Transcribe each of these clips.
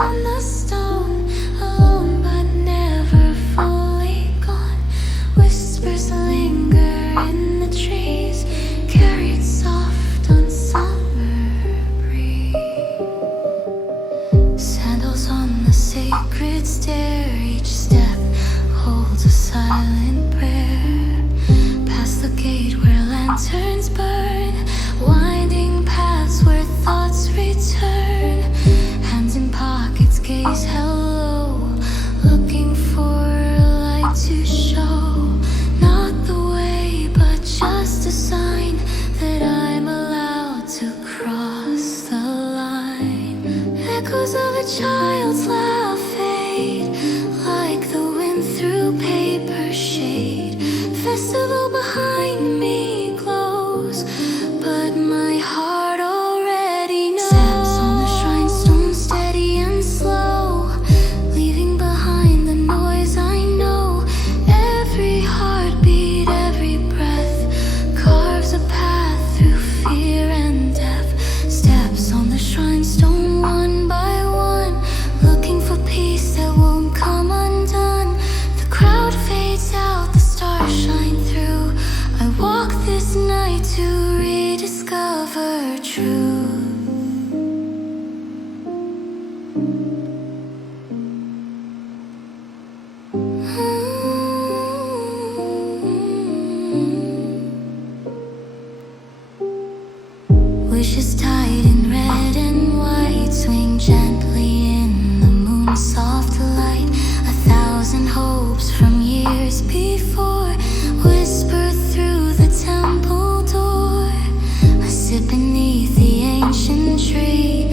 on the stone, alone but never fully gone. Whispers linger in the trees, carried soft on summer breeze. Sandals on the sacred stair, each step holds a silent prayer. Past the gate where lanterns burn, winding paths where thoughts return. Hands in pockets, gaze hello, looking for a light to show. Not the way, but just a sign that I'm allowed to cross the line. Echoes of a child's laugh fade like the wind through paper shade. Festival behind me glows, but my heart already knows. Steps on the shrine stone, steady and slow, leaving behind the noise I know. Every heartbeat, every breath carves a path through fear and death. Steps on the shrine stone, one by one, looking for peace that won't come undone. The crowd fades out, the stars shine through. I walk this night to rediscover truth. Wishes tied in red and white swing gently in the moon's soft light. 1,000 hopes from years before whisper through the temple door. I sit beneath the ancient tree,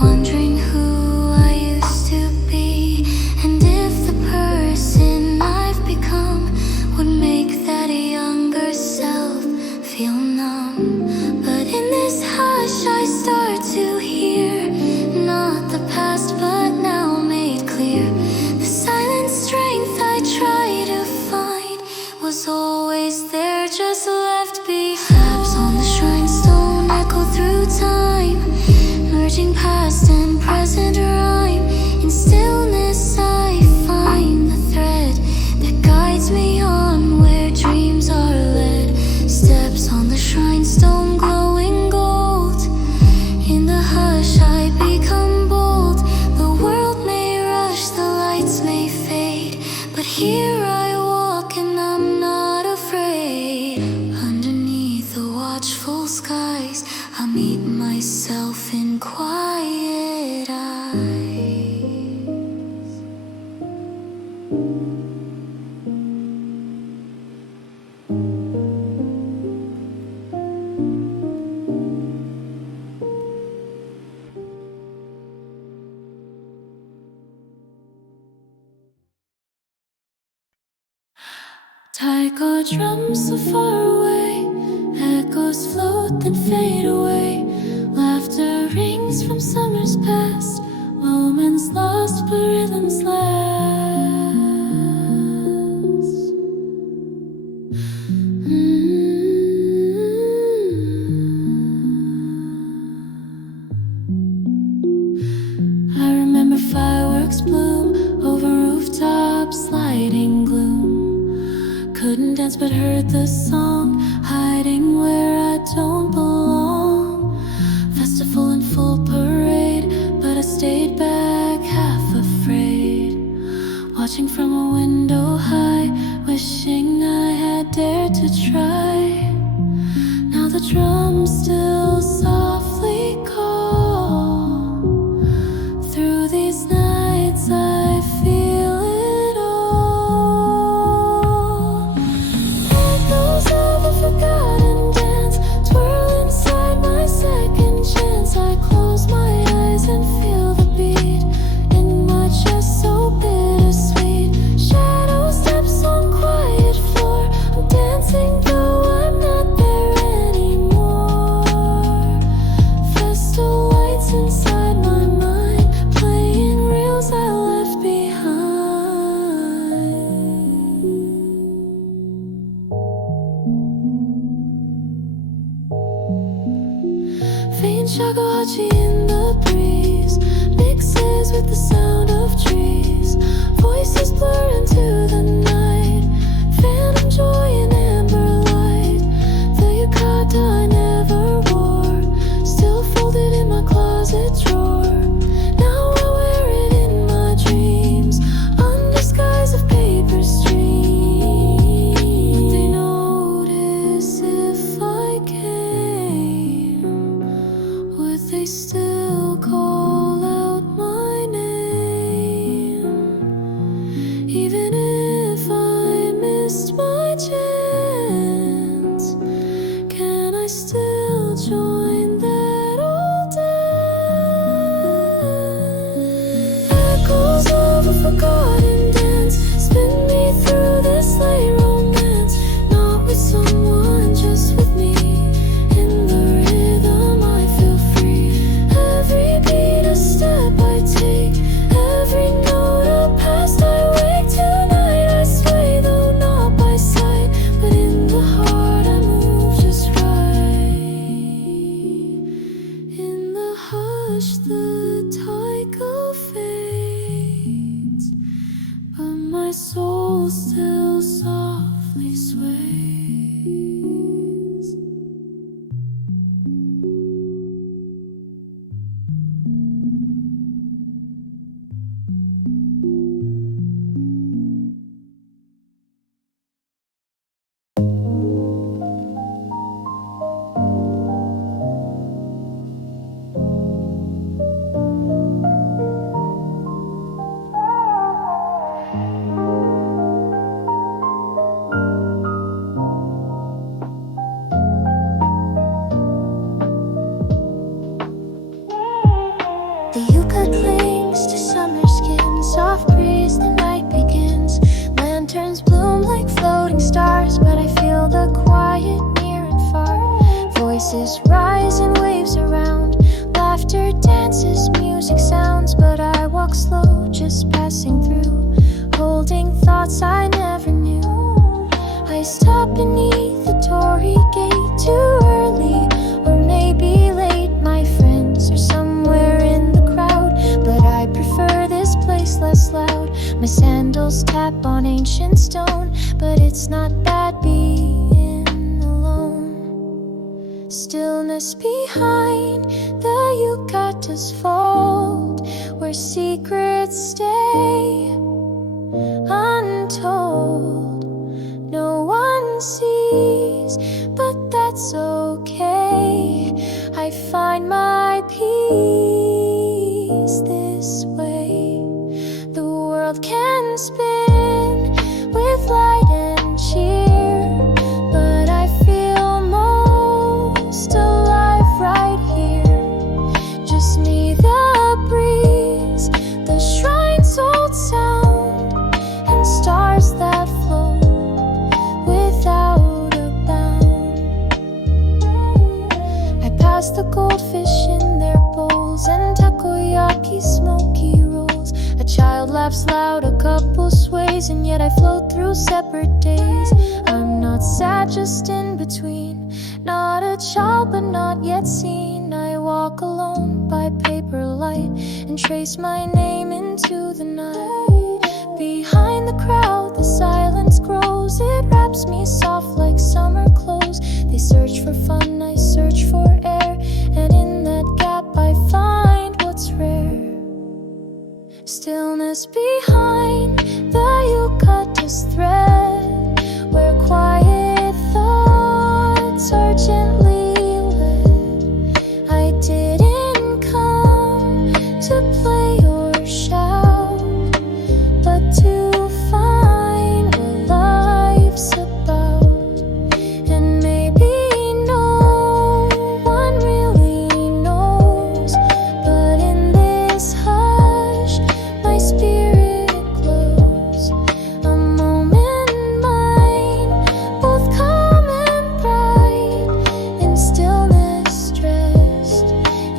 wondering who I used to be, and if the person I've become would make that younger self feel numb. But in this hush I start to hear, not the past but now made clear. The silent strength I try to find was always there, just left behind. Steps on the shrine stone echo through time, merging past and present rhyme. In stillness I find the thread that guides me on where dreams are led. Steps on the shrine stone glowing gold, in the hush I become bold. The world may rush, the lights may fade, but here I walk and I'm not afraid. Underneath the watchful skies I meet myself in quiet eyes. Taiko drums so far away, echoes float then fade away. Laughter rings from summers past, moments lost but rhythms last. I remember fireworks bloom over rooftops, lighting gloom. Couldn't dance but heard the song, hiding where I don't belong. Festival in full parade, but I stayed back half afraid. Watching from a window high, wishing I had dared to try. Now the drums still softly call. Through these nights I feel it all. Echoes of a forgotten dance twirl inside my second chance. I close my eyes and feel the beat in my chest, so bittersweet. Shadow steps on quiet floor, I'm dancing though I'm not there anymore. Festal lights inside my mind, playing reels I left behind. Faint shakuhachi in the breeze mixes with the sound of trees. Voices blur into the night. Phantom joy in amber light. The yukata I never wore, still folded in my closet drawer. Now I wear it in my dreams, under skies of paper streams. Would they notice if I came? Would they still call out my name? Even if I missed my chance, can I still join that old dance? Echoes of a forgotten dance spin me through this late romance. Not with someone, just with me. In the rhythm I feel free. Every beat a step I take, every note a past I wake. Tonight I sway, though not by sight, but in the heart I move just right. In the hush the taiko fades, but my soul still softly sways. The yucca clings to summer skin, soft breeze, the night begins. Lanterns bloom like floating stars, but I feel the quiet near and far. Voices rise in waves around, laughter dances, music sounds, but I walk slow, just passing through, holding thoughts I never knew. I stop beneath the Torii gate, too early, or maybe late. My friends are somewhere in the crowd, but I prefer this place less loud. My sandals tap on ancient stone, but it's not bad being alone. Stillness behind the yukata's fold, where secrets stay untold. No one sees, but that's okay. I find my peace this way. The world can spin with light and cheer, but I feel most alive right here. Just me, the breeze, the shrine's old sound, and stars that flow without a bound. I pass the goldfish in their bowls and takoyaki smoky rolls. A child laughs loud, a couple sways, and yet I float through separate days. I'm not sad, just in between, not a child but not yet seen. I walk alone by paper light and trace my name into the night. Behind the crowd the silence grows, it wraps me soft like summer clothes. They search for fun, I search for air, and in that gap I find what's rare. Stillness behind the yukata's thread, where quiet thoughts are gently led. I didn't come to play or shout, but to find what life's about. And maybe no one really knows, but in this hush my spirit glows. A moment mine, both calm and bright, in stillness dressed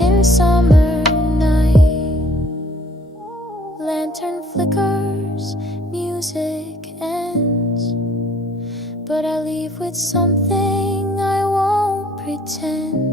in summer night. Lantern flickers, music ends, but I leave with something I won't pretend.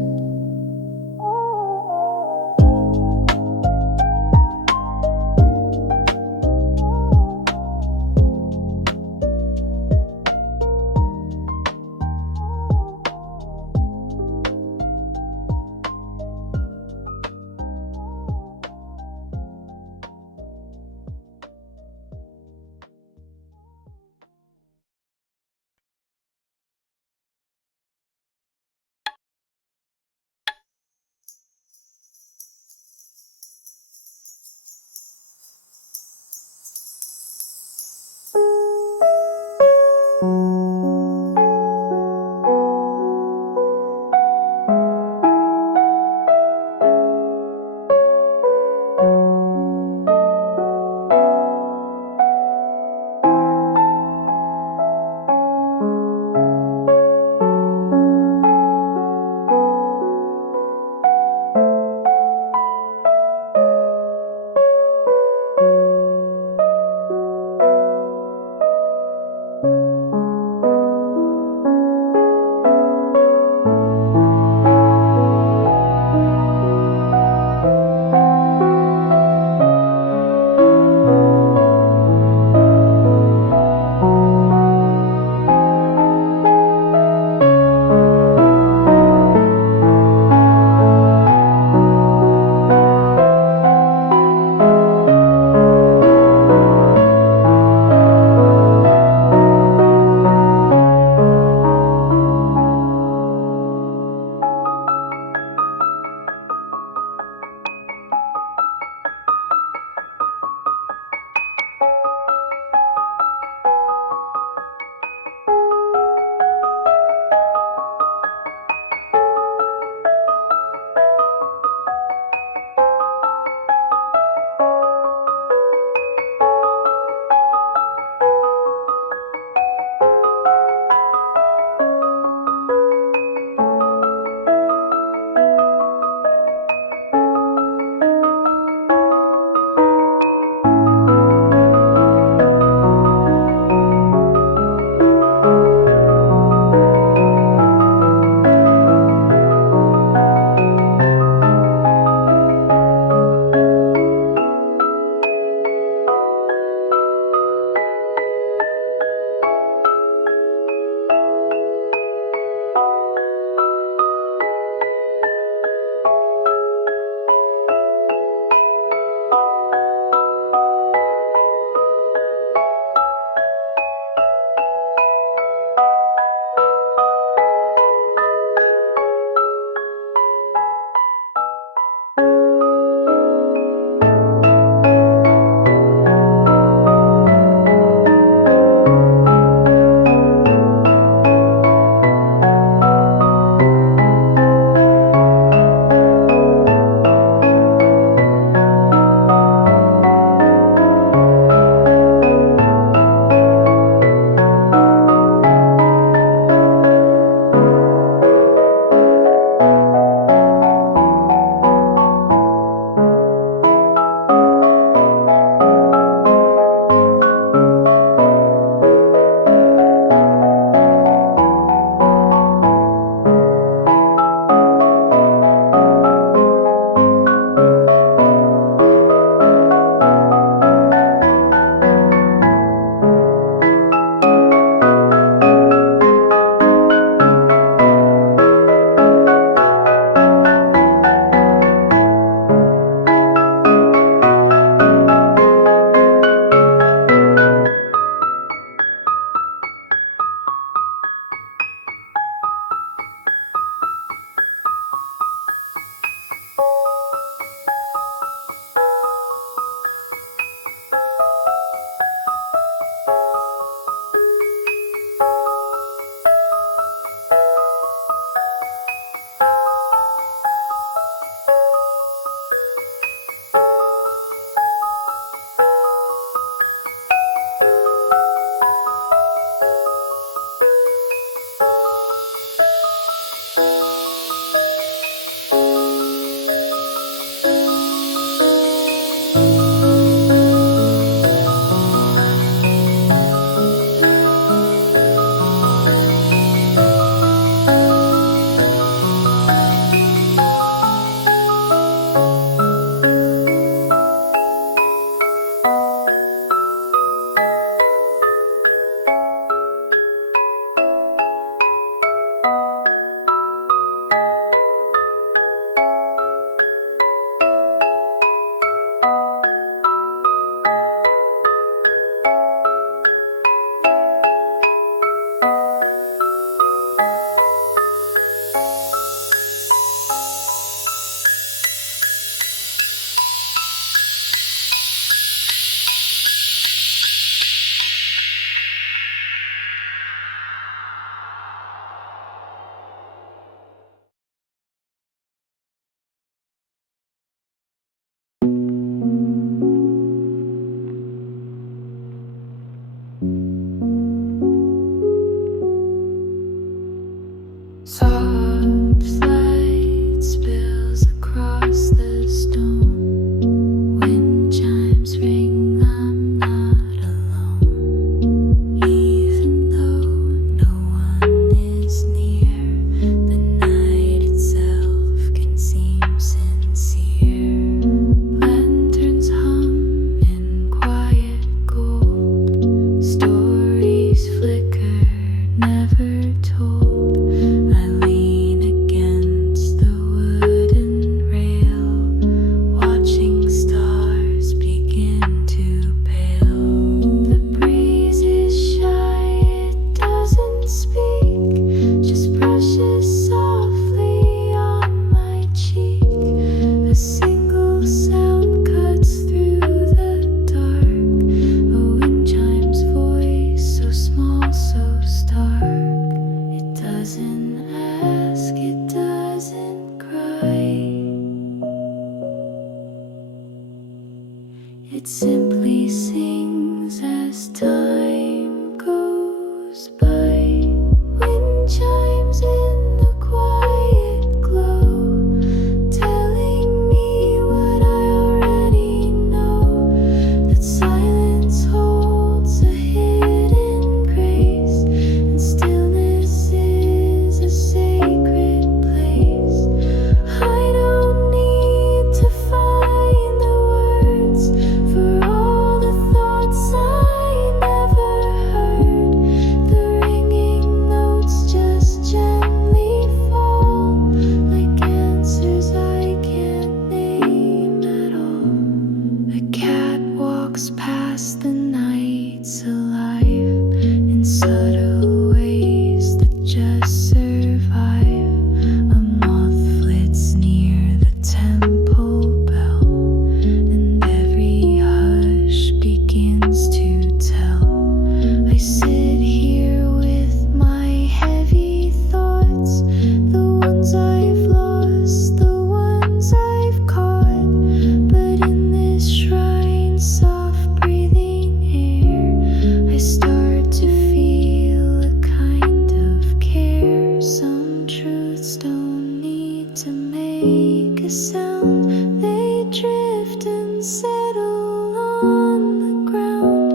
make a sound. They drift and settle on the ground,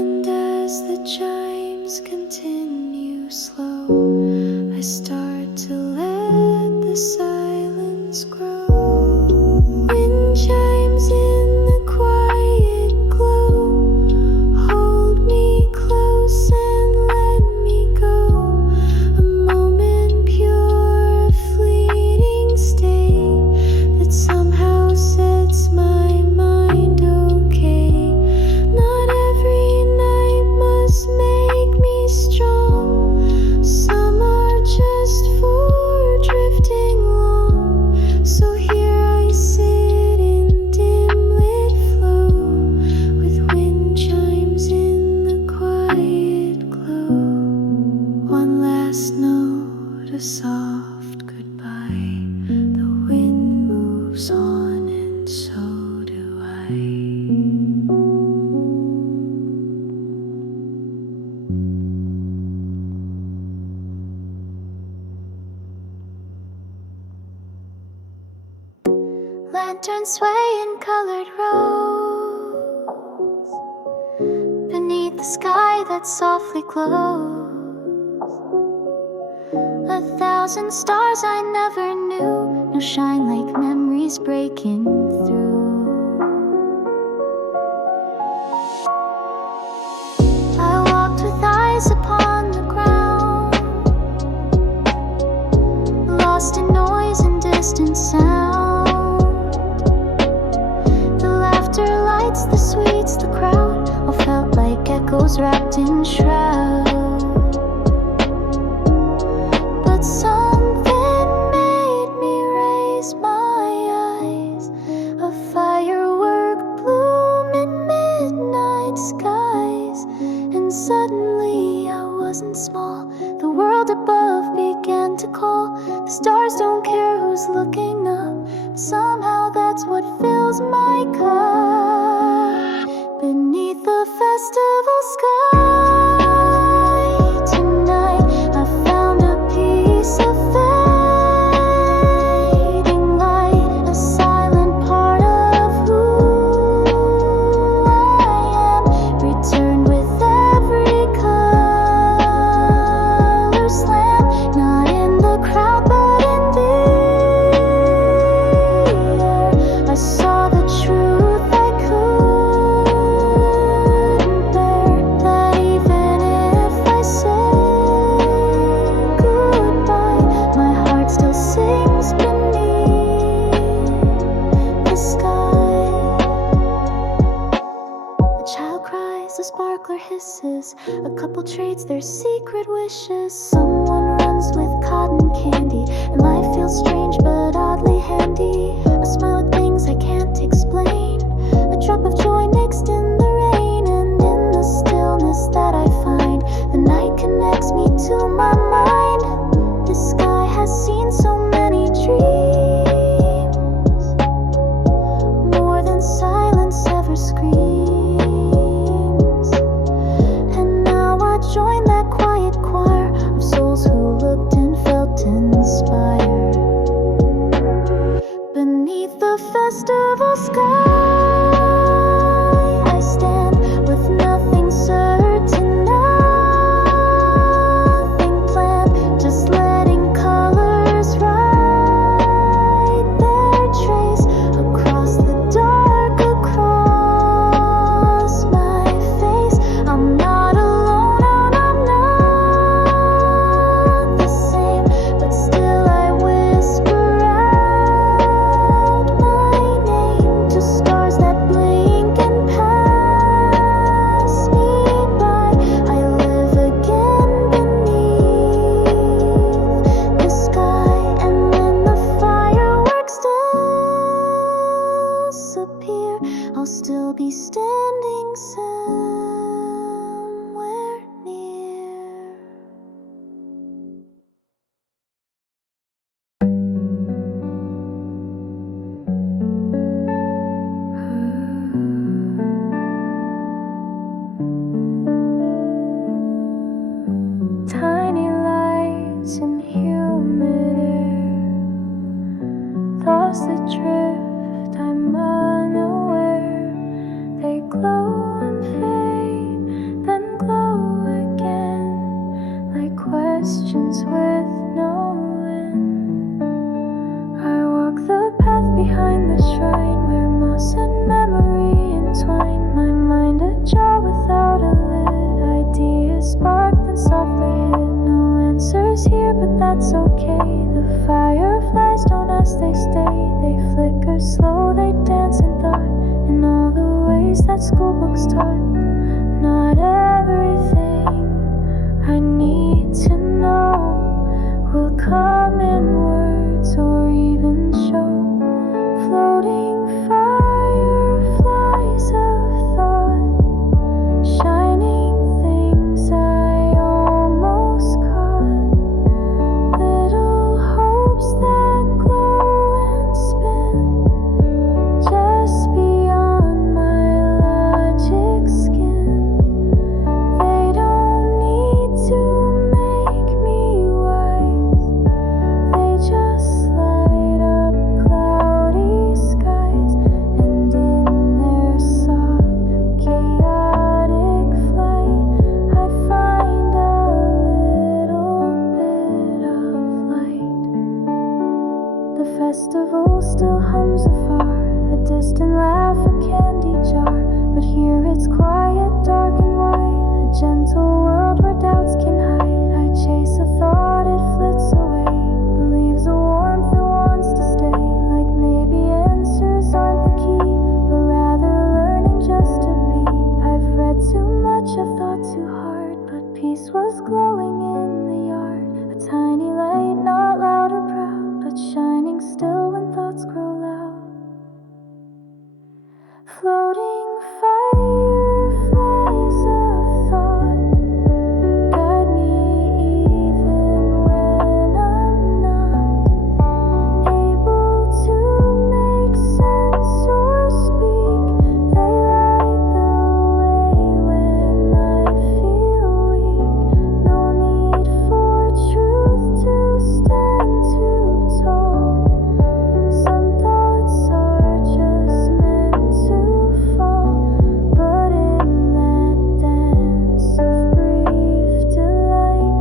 and as the chimes continue slow, I start to let the silence grow. Wind chimes in the quiet glow, hold me close and let me go. A moment pure, a fleeting state that somehow sets my mind okay. Not every night must make me strong. Some are just for drifting long. So here I sit in dim lit flow, with wind chimes in the quiet glow. One last note, a soft goodbye. The wind moves on, and so do I. Lanterns sway in colored rows beneath the sky that softly glows. 1,000 stars I never knew, now shine like memories breaking through. I walked with eyes upon the ground, lost in noise and distant sound. The laughter lights, the sweets, the crowd, all felt like echoes wrapped in shrouds. But something made me raise my eyes. A firework bloom in midnight skies, and suddenly I wasn't small. The world above began to call. The stars don't care who's looking up. Somehow that's what fills my cup. Beneath the festival sky tonight, I found a piece of fading light, a silent part of who I am, returned with every color slam. Not in the crowd but in the air, I saw the truth I couldn't bear, that even if I say goodbye, my heart still sings beneath the sky. A child cries, a sparkler hisses, a couple trades their secret wishes. Someone runs with cotton candy, and life feels strange but oddly handy. A smile at things I can't explain, a drop of joy mixed in the rain, and in the stillness that I find, the night connects me to my mind. The sky has seen so many dreams, more than silence ever screams. And now I join that quiet choir of souls who looked and felt inspired. lost adrift, I'm unaware. They glow and fade, then glow again, like questions with no end. I walk the path behind the shrine, where moss and memory entwine. My mind ajar without a lid, ideas spark then softly hit. No answers here, but that's okay. The fireflies don't ask, they stay. They flicker slow, they dance in thought, in all the ways that schoolbooks taught. Not everything I need to know will come in words or even show. Floating fireflies of thought, shining things I almost caught. Little hopes that glow and spin just beyond my logic skin. They don't need to make me wise, they just light up cloudy skies. And in their soft, chaotic flight, I find a little bit of light. The festival still hums afar, a distant laugh, a candy jar. But here it's quiet, dark and wide, a gentle world where doubts can hide. I chase a thought, it flits away, believes a warmth that wants to stay. Like maybe answers aren't the key, but rather learning just to be. I've read too much, I've thought too hard, but peace was glowing in the yard. A tiny light, not loud or proud, but shining still when thoughts grow loud. Floating fireflies of thought, guide me even when I'm not able to make sense or speak. They light the way when I feel weak. No need for truth to stand too tall. Some thoughts are just meant to fall, but in that dance of brief delight,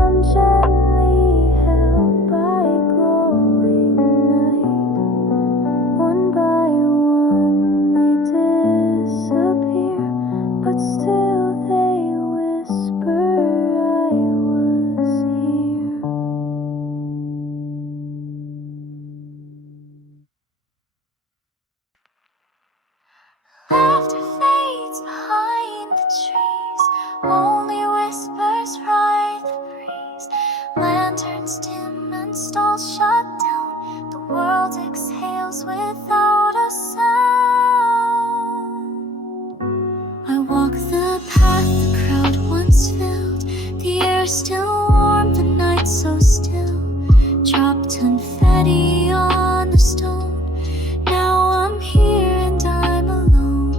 I'm gently held by glowing night. One by one they disappear, but still they whisper I was here. Laughter fades behind the trees, only whispers ride the breeze. Lanterns dim and stalls shut down, the world exhales without a sound. I walk the path the crowd once filled, the air still warm, the night so still. Dropped confetti on the stone, now I'm here and I'm alone.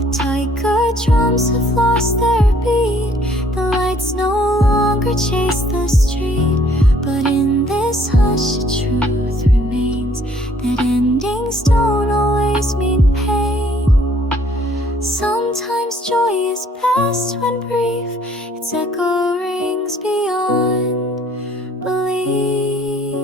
The tiger drums have lost their beat, the lights no longer chase the street. But in this hush a truth remains, that endings don't always mean pain. Sometimes joy is best when brief, its echo rings beyond belief.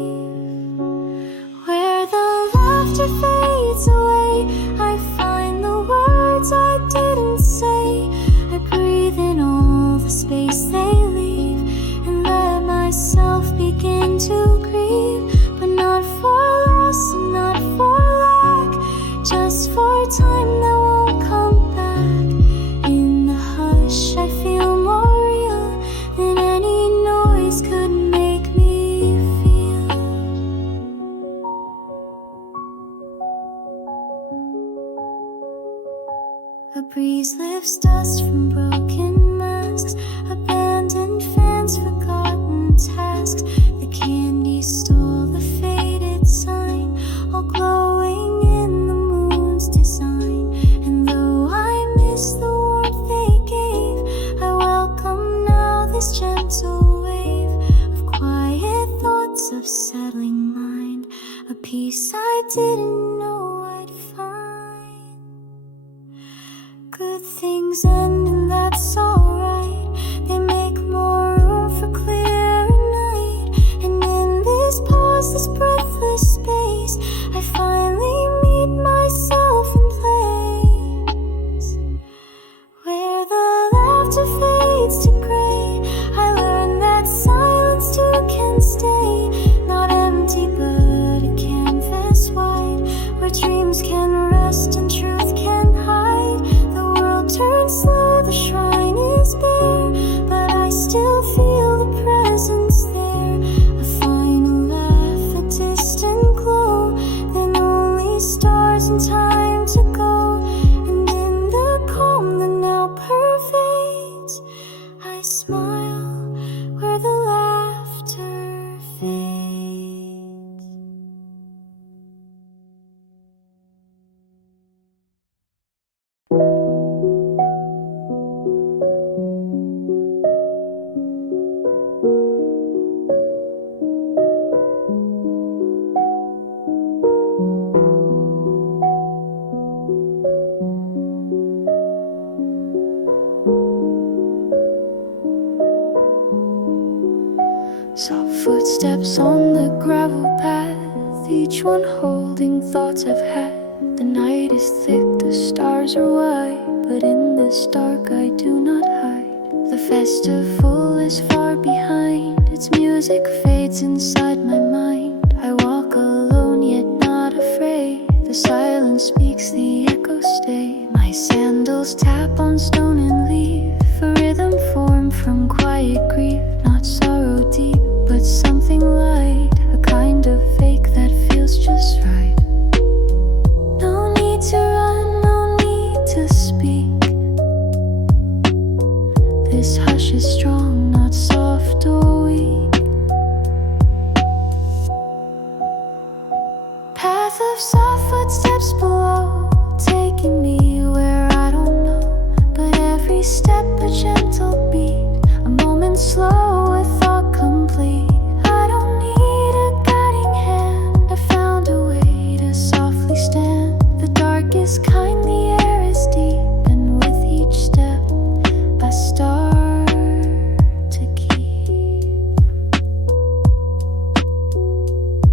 Where the laughter fades away, I find the words I didn't say. I breathe in all the space they leave, and let myself begin to grieve. But not for loss and not for lack, just for time that won't come back. In the hush I feel more real than any noise could make me feel. A breeze lifts dust from broken masks, abandoned fans, forgotten tasks. The candy stole the faded sign, all glowing in the moon's design. And though I miss the warmth they gave, I welcome now this gentle wave of quiet thoughts of settling mind. A peace I didn't know I'd find. Good things end and that's alright. They make more room for clearer night. And in this pause, this breathless space, I finally meet myself in place. Where the laughter fades to gray, I learn that silence too can stay. Not empty but a canvas wide, where dreams can rest and truth can hide. The world turns slow, the shrine is bare, but I still feel the presence there. A final laugh, a distant glow, then only stars and time to go. And in the calm that now pervades, I smile where the laughter fades. Soft footsteps on the gravel path, each one holding thoughts I've had. The night is thick, the stars are white, but in this dark I do not hide. The festival is far behind, its music fades inside my mind. I walk alone yet not afraid, the silence speaks, the echoes stay. My sandals tap on stone and leaf, a rhythm formed from quiet grief. Not sorrow deep, but something light, a kind of fake that feels just right. No need to run, no need to speak. This hush is strong, not soft or weak. Path of soft footsteps below, taking me where I don't know. But every step a gentle beat, a moment slow, a thought complete. I don't need a guiding hand, I found a way to softly stand. The dark is kind, the air is deep, and with each step I start to keep.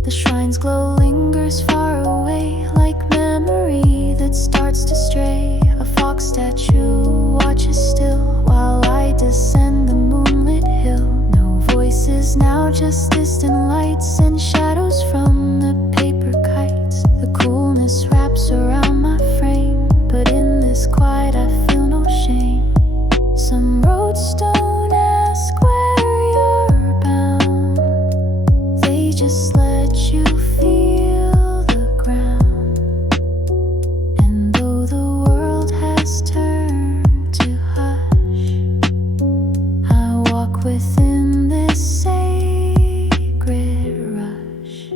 The shrine's glow lingers far away, like memory that starts to stray. A fox statue watches still while I descend the moonlit hill. No voices now, just distant lights and shadows from the paper kites. The coolness wraps around my frame, but in this quiet I feel no shame. Some roads don't ask where you're bound, they just let you feel the ground. And though the world has turned to hush, I walk within this sacred rush.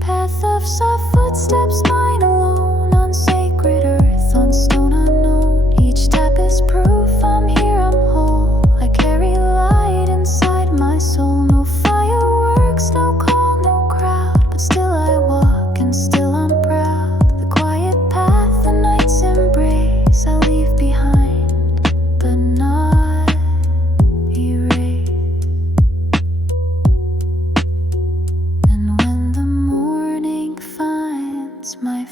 Path of soft footsteps, mine alone, on sacred earth, on stone unknown. Each step is proof I'm here, I'm whole. I carry light inside my soul. No fireworks, no call, no crowd, but still I walk and still I'm proud. The quiet path, the night's embrace, I leave behind, but not erased. And when the morning finds my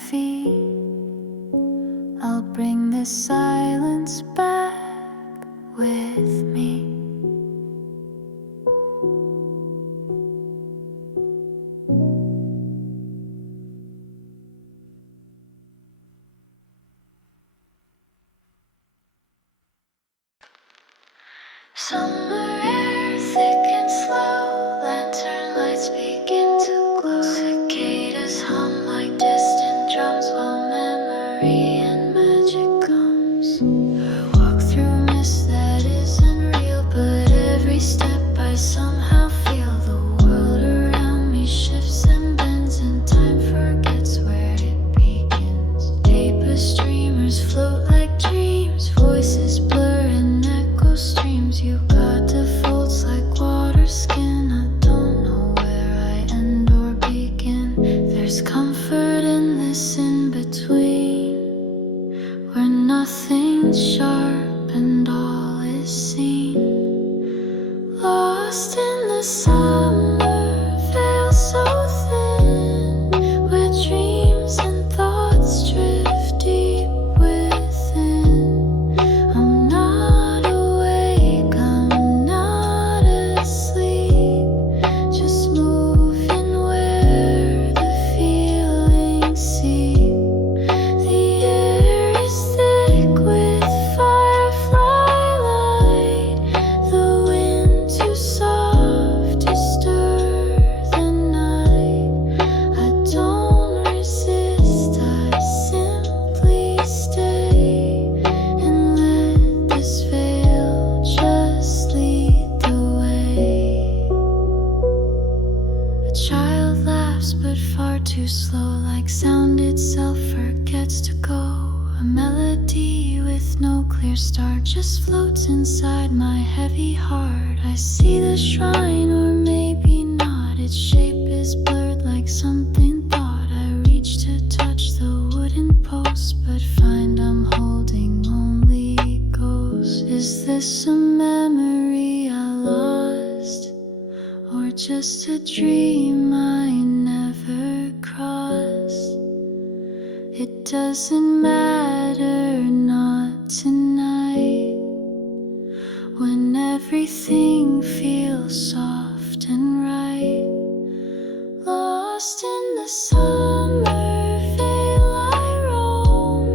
child laughs but far too slow, like sound itself forgets to go. A melody with no clear start just floats inside my heavy heart. I see the shrine, or maybe not. Its shape is blurred like something thought. I reach to touch the wooden post, but find I'm holding only ghosts. Is this a memory I lost, or just a dream I never crossed? It doesn't matter, not tonight, when everything feels soft and right. Lost in the summer veil I roam,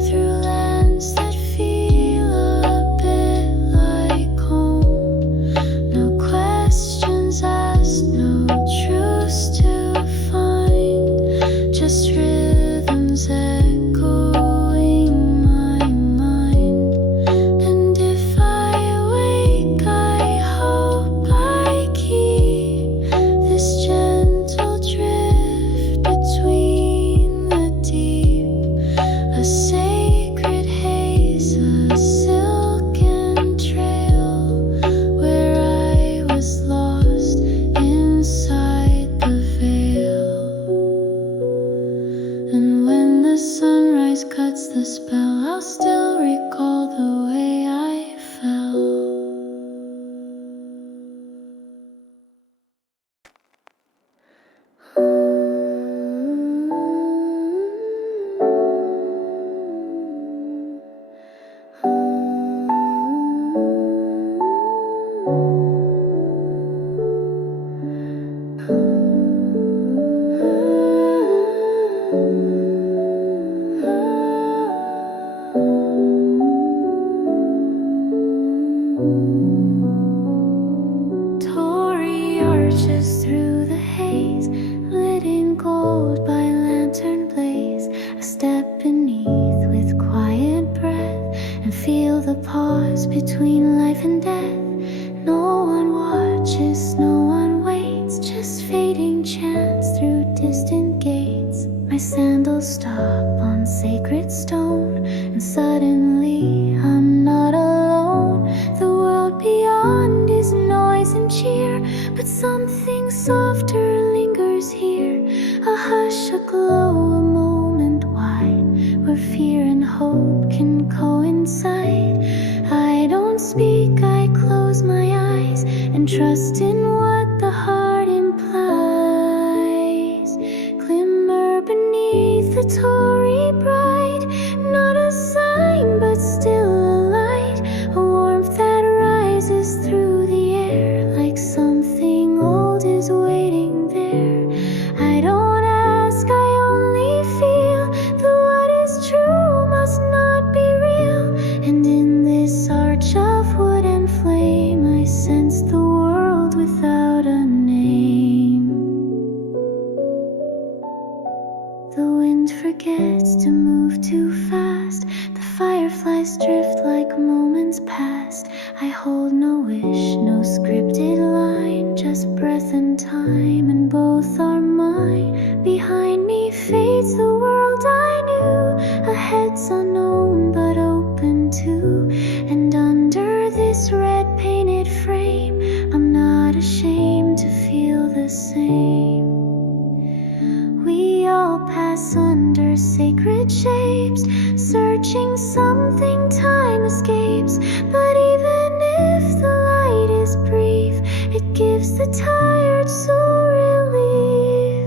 through lands that feel a bit like home. No questions asked, no truths to find, just rhythms echoing my mind. And if I wake, I hope I keep this gentle drift between the deep, a sacred haze, a silken trail, where I was lost inside the veil. And when the sunrise cuts the spell, I'll still recall the way I felt. Torii arches through the haze, lit in gold by lantern blaze. I step beneath with quiet breath and feel the pause between life and death. No one watches, no one waits, just fading chants through distant gates. My sandals stop on sacred stone, and suddenly I'm not alone. The world beyond is noise and cheer, but something softer lingers here. A hush, a glow, a moment wide, where fear and hope can coincide. I don't speak, I close my eyes and trust in what the heart implies. Glimmer beneath the Torii bright, not a sign but still a light, a warmth that rises through the air, like something old is waiting there. I don't ask, I only feel that what is true must not be real. And in this arch of wood and flame, I sense the world without a name. The wind forgets to move too fast, the fireflies drift like moments past. I hold no wish, no scripted line, just breath and time, and both are mine. Behind me fades the world I knew, ahead's unknown but open too. And under this red painted frame, I'm not ashamed to feel the same. We all pass under sacred shapes, searching something time escapes. But even if the light is brief, it gives the tired soul relief.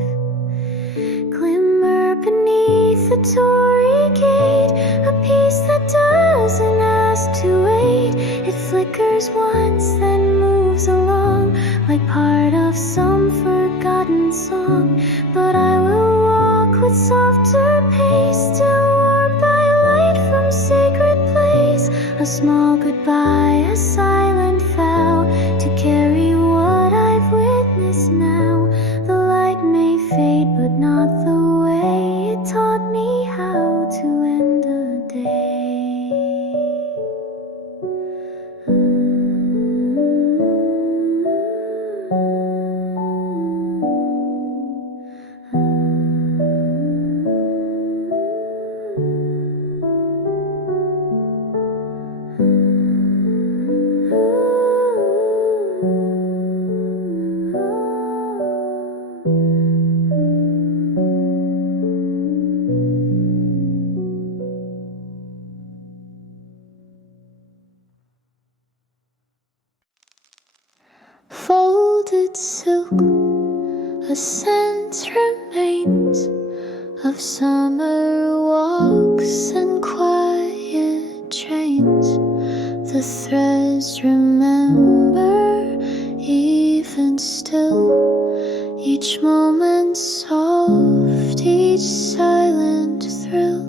Glimmer beneath the Torii gate, a peace that doesn't ask to wait. It flickers once, then moves along, like part of some forgotten song. But I will walk with softer pace, still warmed by light from sacred place. A small goodbye, a silent vow, to carry what I've witnessed now. The light may fade, but not the way it taught me how to end a day. A scent remains of summer walks and quiet trains. The threads remember, even still, each moment soft, each silent thrill.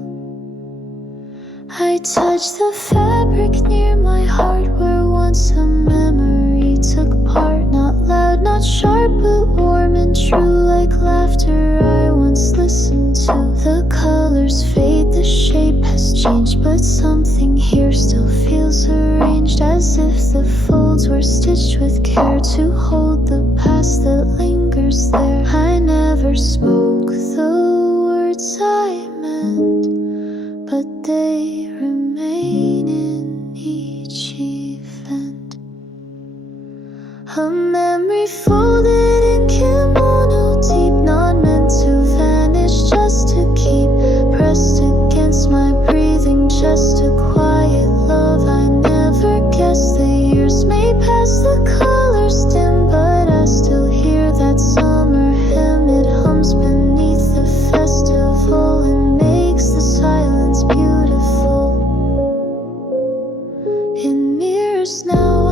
I touch the fabric near my heart, where once a memory took part. Not loud, not sharp, but warm and true, like laughter I once listened to. The colors fade, the shape has changed, but something here still feels arranged, as if the folds were stitched with care to hold the past that lingers there. I never spoke the words I meant, but they remain in each event. A memory folded in kimono deep, not meant to vanish, just to keep pressed against my breathing, just a quiet love I never guessed. The years may pass, the colors dim, but I still hear that summer hymn. It hums beneath the festival and makes the silence beautiful. In mirrors now,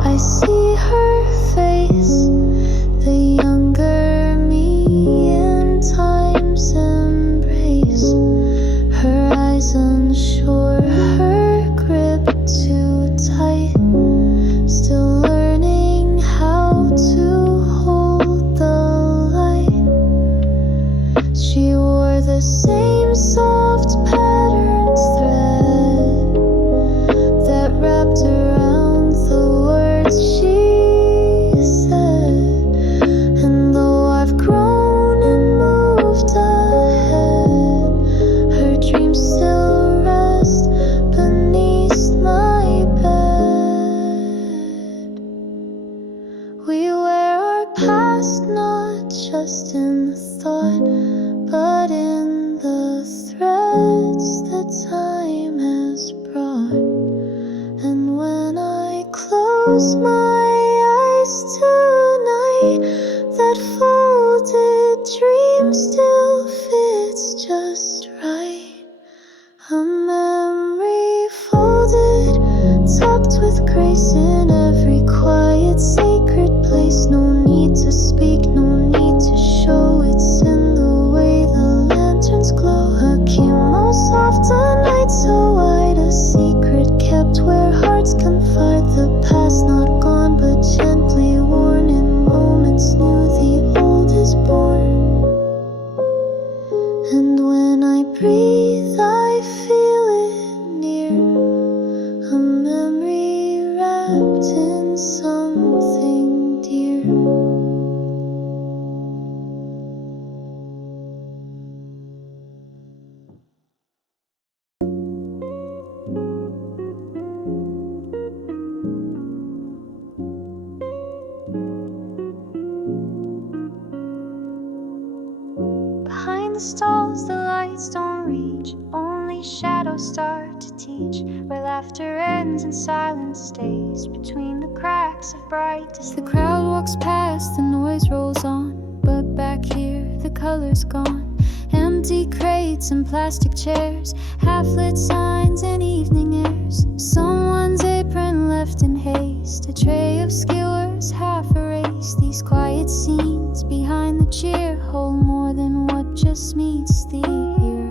I see her face, the younger me in time's embrace. Her eyes unsure, her grip too tight, still learning how to hold the light. She wore the same soft patterned thread that wrapped around the words she said. And though I've grown and moved ahead, her dreams still rest beneath my bed. We wear our past not just in the thought, but in the threads that time has brought. And when I close my eyes tonight, that folded dream still fits just right. A memory folded, tucked with grace in every quiet sacred place. No need to speak, no need to show, it's in the way the lanterns glow. A chemo soft, a night so wide, a secret kept where hearts confide. The past not gone, but gently worn in moments new. The old is born, and when I breathe, I feel it near. A memory wrapped in something dear. Behind the stalls, the lights don't reach, only shadows start to teach, where laughter ends and silence stays between the cracks of bright. As the crowd walks past, the noise rolls on, but back here, the color's gone. Empty crates and plastic chairs, half-lit signs and evening airs. Someone's apron left in haste, a tray of skewers half erased. These quiet scenes behind the cheer hold more than what just meets the ear.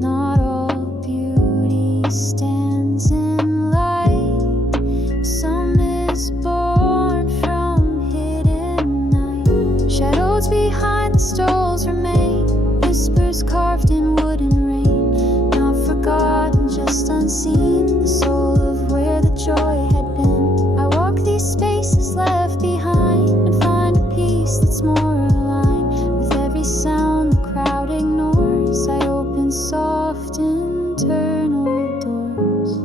Not all beauty stands in light, some is born from hidden night. Shadows behind the stalls remain, whispers carved in wood and rain, not forgotten, just unseen, the soul of where the joy had been. I walk these spaces left behind and find a peace that's more aligned with every sound the crowd ignores. I open soft internal doors.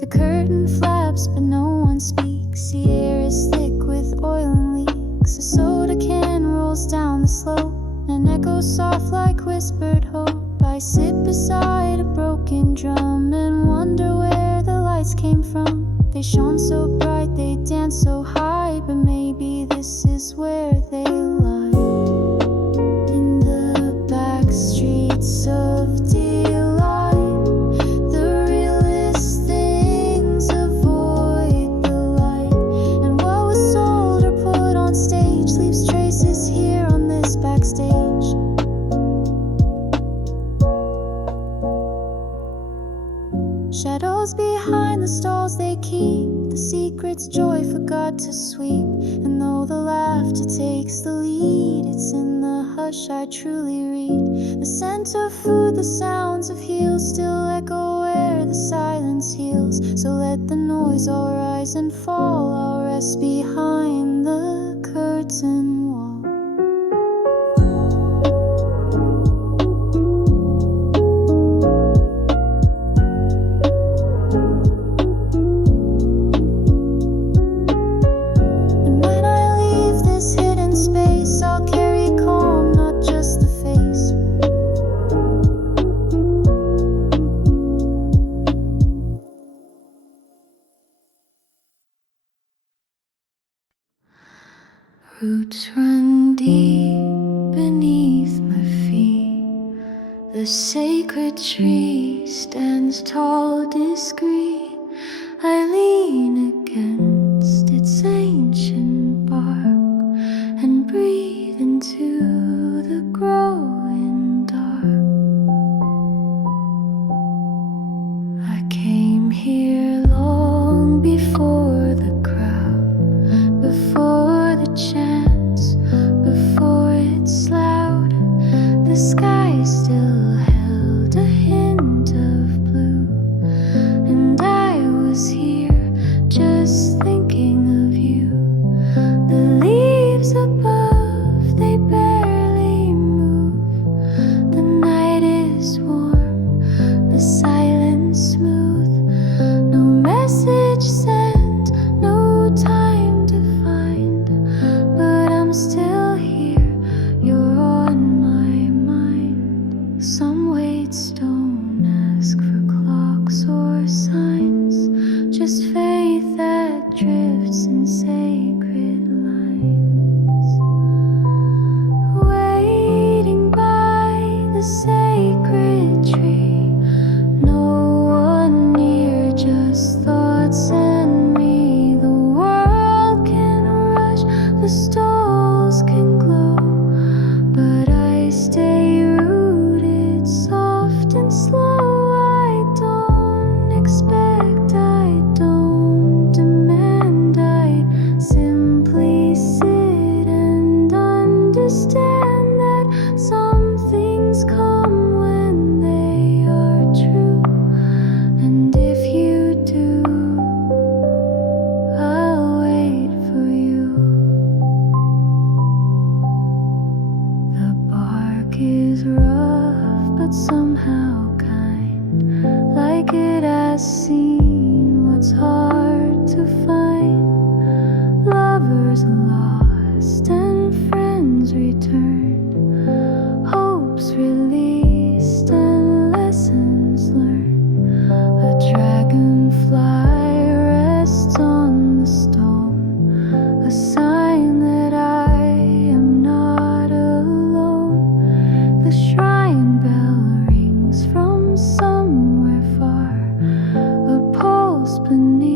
The curtain flaps, but no one speaks. The air is thick with oil and leaks. A soda can rolls down the slope, an echo soft like whispered hope. I sit beside a broken drum lights came from. They shone so bright, they danced so high. But maybe this is where they lie, in the back streets of delight. The realest things avoid the light, and what was sold or put on stage leaves traces here on this backstage. Shadows behind the stalls they keep, the secrets joy forgot to sweep. And though the laughter takes the lead, it's in the hush I truly read. The scent of food, the sounds of heels still echo where the silence heals. So let the noise all rise and fall, I'll rest behind the curtain wall. Roots run deep beneath my feet. The sacred tree stands tall, discreet. I lean against its ancient bark and breathe into the growing dark. I came here long before the crowd, before the chance, before it's loud. The sky still held a hint of blue, and I was here just thinking of you. The leaves above, they barely move. The night is warm, the silence smooth. No message sent, no time to find, but I'm still here, you're on my mind. Some waits don't ask for clocks or signs, just faith that drifts in sacred lines. Waiting by the sacred tree, no one near, just thoughts and me. The world can rush, the stalls can glow, but I stay rooted, soft and slow. I don't expect, I don't demand, I simply sit and understand that some things come when they are true. And if you do, I'll wait for you. The bark is rough, but somehow kind, like it has seen what's hard to find. Lovers lost and friends returned, hopes released and lessons learned. A dragonfly rests on the stone, a sign that I am not alone. The shrine bell rings from somewhere far, a pulse beneath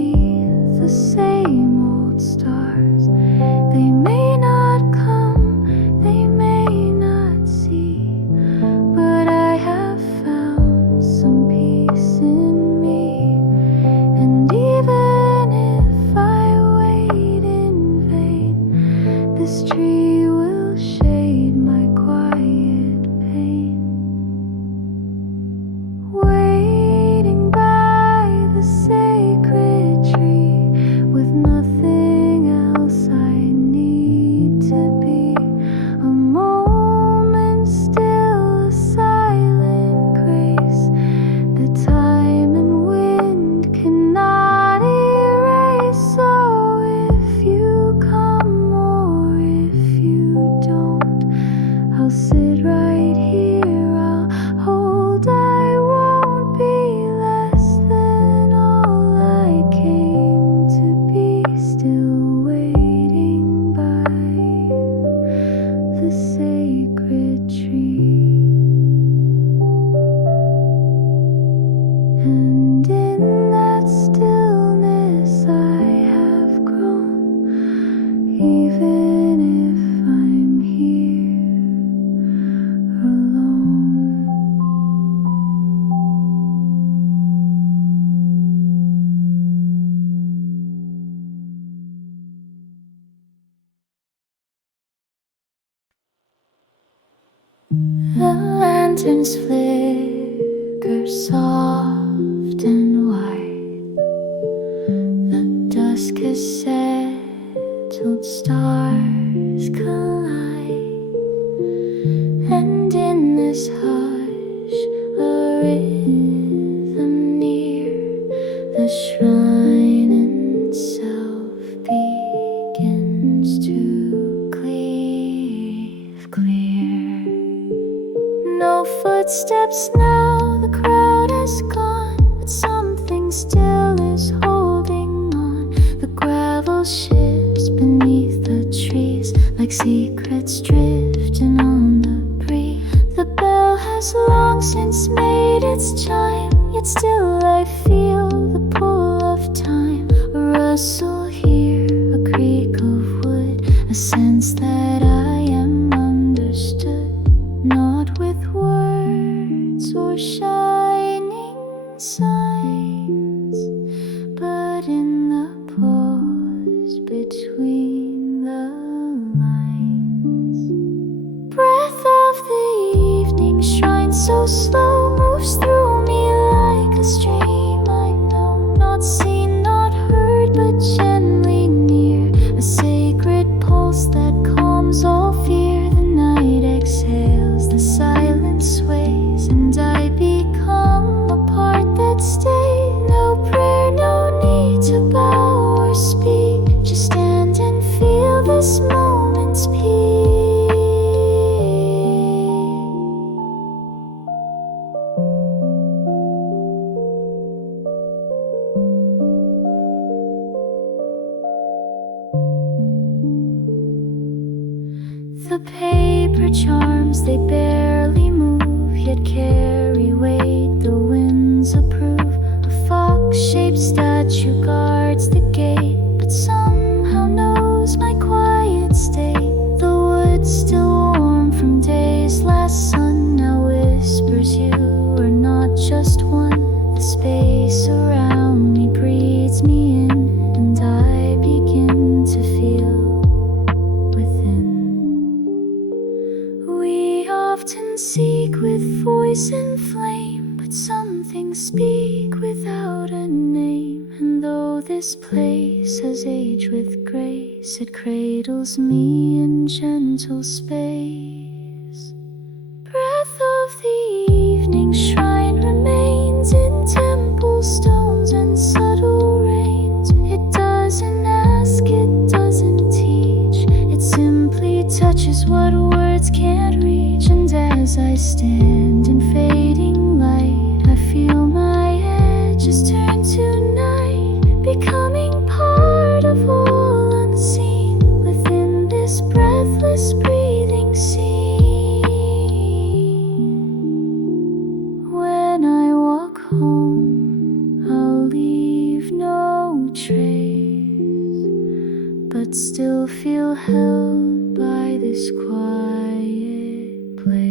The lanterns flicker soft and white. The dusk has settled, stars collide, and in this hush a rhythm near the shrine itself begins to cleave clear. No footsteps now, the crowd has gone, but something still is holding on. The gravel shifts beneath the trees, like secrets drifting on the breeze. The bell has long since made its chime, yet still I feel the pull of time. A rustle here, a creak of wood, a sense that I am understood, not with words or shining signs, but in the pause between the lines. Breath of the evening shrine so slow moves through me like a stream I know, not seen, not heard, but gently near. A sacred pulse that calms all fear. The night exhales, the silence sways, and I become a part that stays. No prayer, no need to bow or speak, just stand and feel this moment's peace. The paper charms, they barely move, yet carry weight, the winds approve. A fox-shaped statue guards the gate, but somehow knows my quiet state. The wood still warm from days last sun now whispers you are not just one. The space around me breathes me in, and I begin to feel within. We often seek with voice and flame, but some things speak without a name. And though this place has aged with grace, it cradles me in gentle space. Breath of the evening shrine remains in temple stones and subtle rains. It doesn't ask, it doesn't teach, it simply touches what words can't reach. And as I stand in fading light, I feel my edges turn to night, becoming part of all unseen within this breathless breathing scene. When I walk home, I'll leave no trace, but still feel held by this quiet place.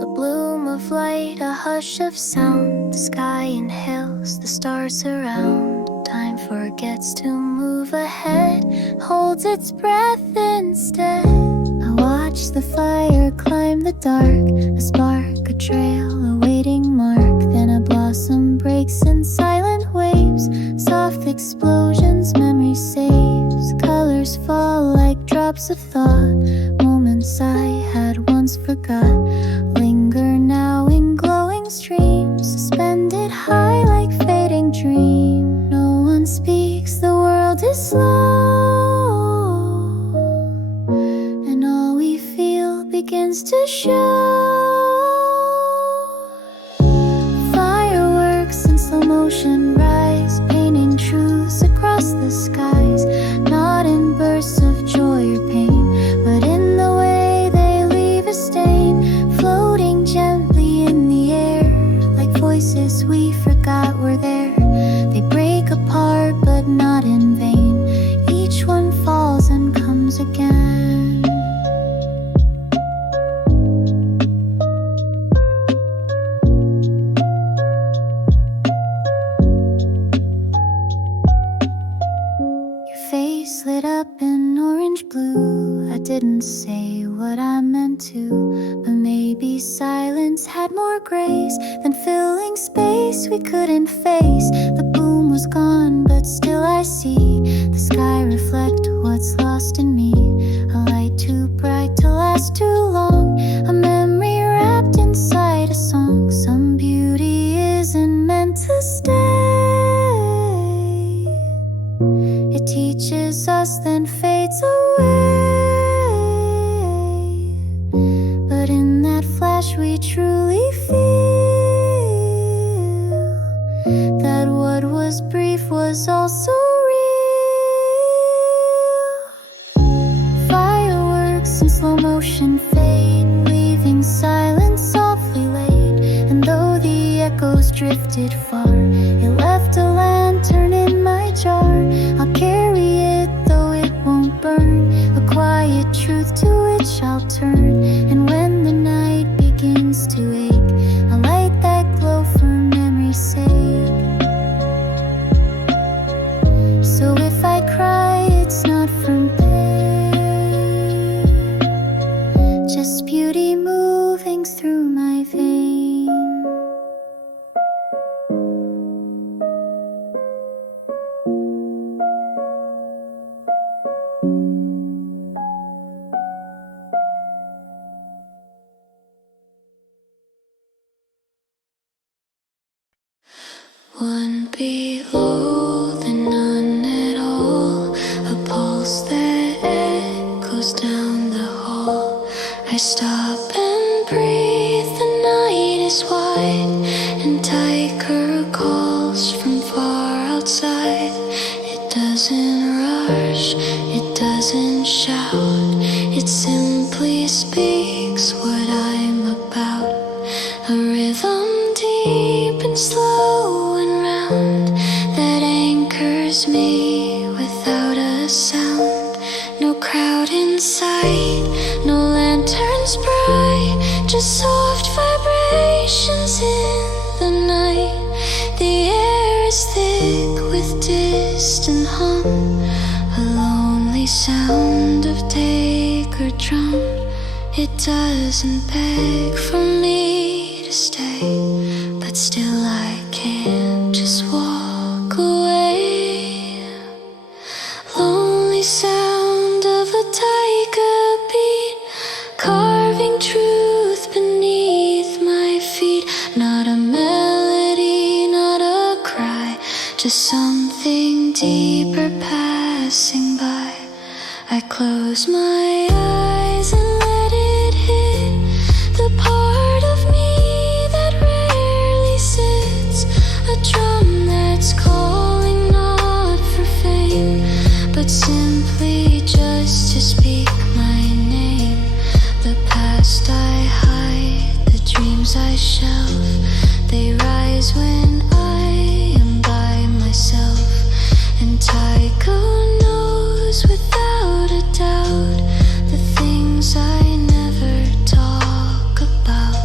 A bloom of light, a hush of sound, the sky inhales, the stars surround. Time forgets to move ahead, holds its breath instead. I watch the fire climb the dark, a spark, a trail, a waiting mark. Then a blossom breaks in silent waves, soft explosions, memory saves. Colors fall like drops of thought, moments I had once forgot linger now in glowing streams, suspended high like fading dream. No one speaks, the world is slow, and all we feel begins to show. Fireworks in slow motion rise, painting truths across the skies, not in bursts of joy or pain, but in the way they leave a stain, floating gently in the air, like voices we forgot were there. They break apart, but not in vain. Each one falls and comes again. strange blue. I didn't say what I meant to, but maybe silence had more grace than filling space we couldn't face. The boom was gone, but still I see the sky reflect what's lost in me. A light too bright to last too long, a memory wrapped inside a song. Some beauty isn't meant to stay. It teaches us, then fades away. But in that flash we truly feel that what was brief was also real. Fireworks in slow motion fade, leaving silence softly laid. And though the echoes drifted far, it left a lantern in my jar. I'll carry it though it won't burn, a quiet truth to which I'll turn. And when the night begins to ache, I'll light that glow for memory's sake. So if I cry, it's not from pain, just beauty moving through my veins. One below, then none at all, a pulse that echoes down the hall. I stop and breathe, the night is wide, and tiger calls from far outside. It doesn't rush, it doesn't shout, it simply speaks what I'm about. A rhythm deep and slow and round that anchors me without a sound. No crowd in sight, no lanterns bright, just soft vibrations in the night. The air is thick with distant hum, a lonely sound of take or drum. It doesn't beg for me to stay, but still I can't just walk away. Lonely sound of a tiger beat, carving truth beneath my feet. Not a melody, not a cry, just something deeper passing by. I close my eyes and let it hit the part of me that rarely sits. A drum that's calling not for fame, but simply just to speak my name. The past I hide, the dreams I shelve, they rise when I am by myself. And Tycho knows without a doubt the things I never talk about.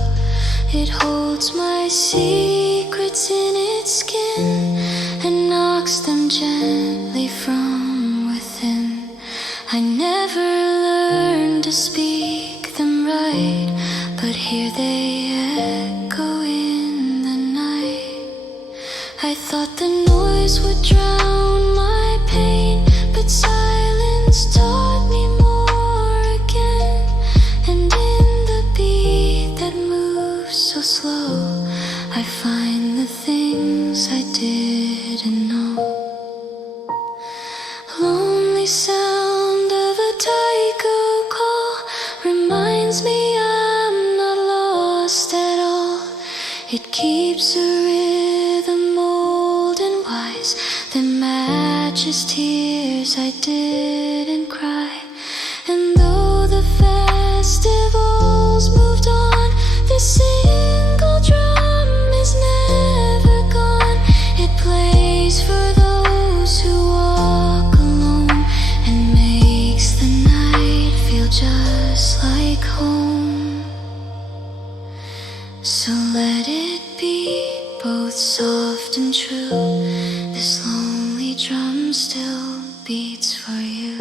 It holds my secrets in its skin and knocks them gently from within. I never learned to speak them right, but here they echo in the night. I thought the noise would drown my pain, but silence taught me more again. And in the beat that moves so slow, I find the things I didn't know. Lonely sound of a taiko call reminds me I'm not lost at all. It keeps a rhythm old and wise that matches tears I didn't cry. And though the festivals moved on, the single drum is never gone. It plays for those who walk alone and makes the night feel just like home. So let it be both soft and true. This lonely drum still beats for you.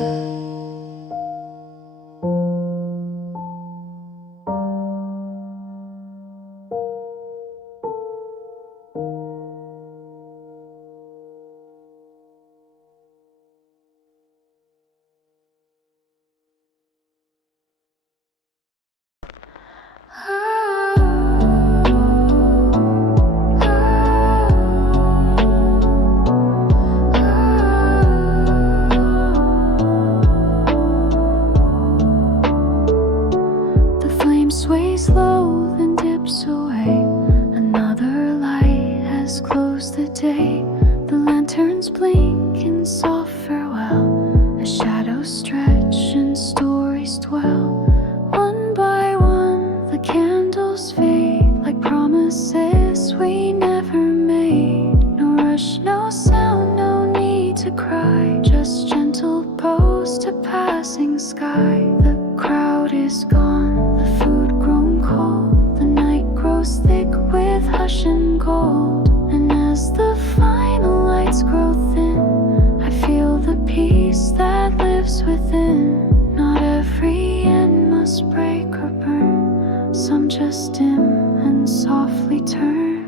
sways low, then dips away. Another light has closed the day. The lanterns blink in soft farewell, as shadows stretch and stories dwell. One by one the candles fade, like promises we never made. No rush, no sound, no need to cry, just gentle pose to passing sky. The crowd is gone, the food grown cold, the night grows thick with hush and gold. And as the final lights grow thin, I feel the peace that lives within. Not every end must break or burn, some just dim and softly turn.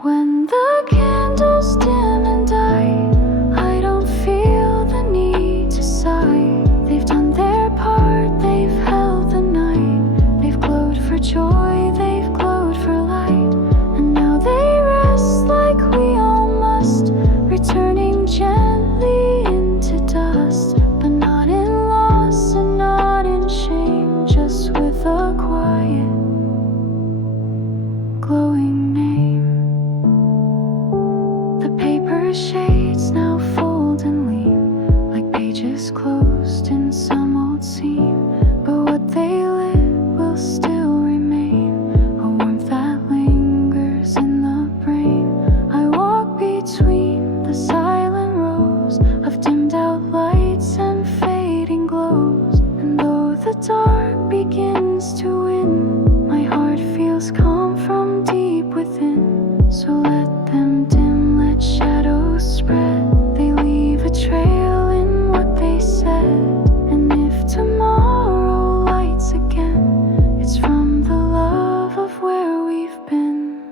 When the candles dim and die, I don't feel the need to sigh. They've done their part, they've held the night. They've glowed for joy, they've glowed for light. And now they rest like we all must, returning gently into dust. But not in loss and not in shame, just with a quiet, glowing name. The paper shades now fold and lean, like pages closed in some old scene. But what they lit will still remain, a warmth that lingers in the brain. I walk between the silent rows of dimmed out lights and fading glows. And though the dark begins to win, my heart feels calm from deep within. So let them dim, let shadows spread. They leave a trail in what they said. And if tomorrow lights again, it's from the love of where we've been.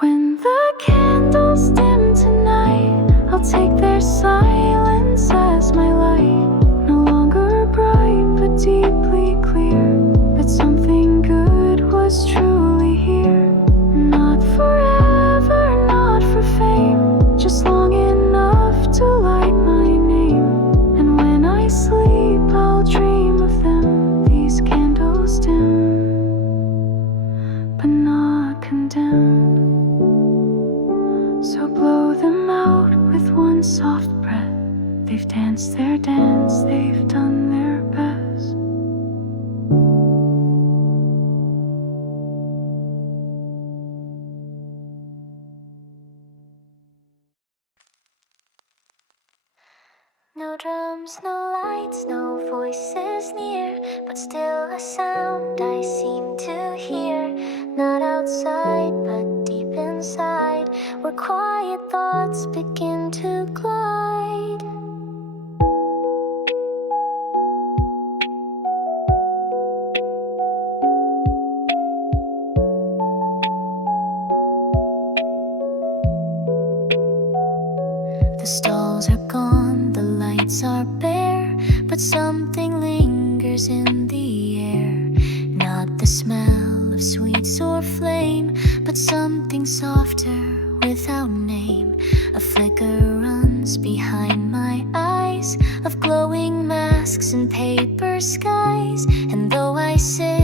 When the candles dim tonight, I'll take their silence as my light. No longer bright, but deeply clear, that something good was truly here. Not forever, not for fame, just long enough to light my name. And when I sleep, I'll dream of them, these candles dim, but not condemned. So blow them out with one soft breath. They've danced their dance, they've done their best. No drums, no lights, no voices near, but still a sound I seem to hear. Not outside, but deep inside, where quiet thoughts begin to glide. The stalls are gone, the lights are bare, but something lingers in the air. Not the smell of sweets or flame, but something softer without name. A flicker runs behind my eyes, of glowing masks and paper skies. And though I sit